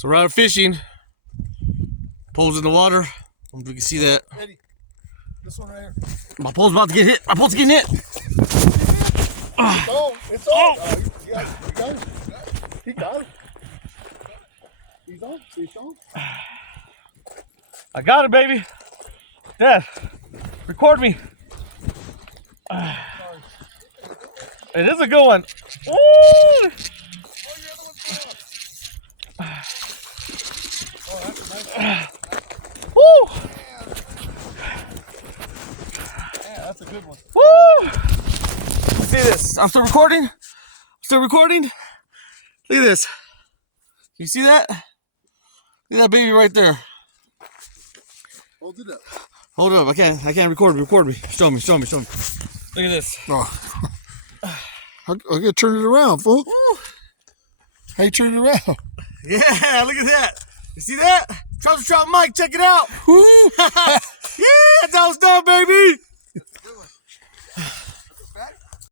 So we're out fishing. Pole's in the water. I don't know if you can see that. Eddie, this one right here. My pole's about to get hit. My pole's getting hit. It's on. It's on. He got it. He got it. He's on. He's on. I got it, baby. Dad, record me. It is a good one. Woo! Woo! Yeah, that's a good one. Woo! See this? I'm still recording. Still recording. Look at this. You see that? Look at that baby right there. Hold it up. Hold it up. I can't record me. Record me. Show me. Look at this. Oh. I gotta turn it around, folks. Woo. How you turn it around? Yeah, look at that. You see that? Trout Mike, check it out. Woo. Yeah, that's how it's done, baby.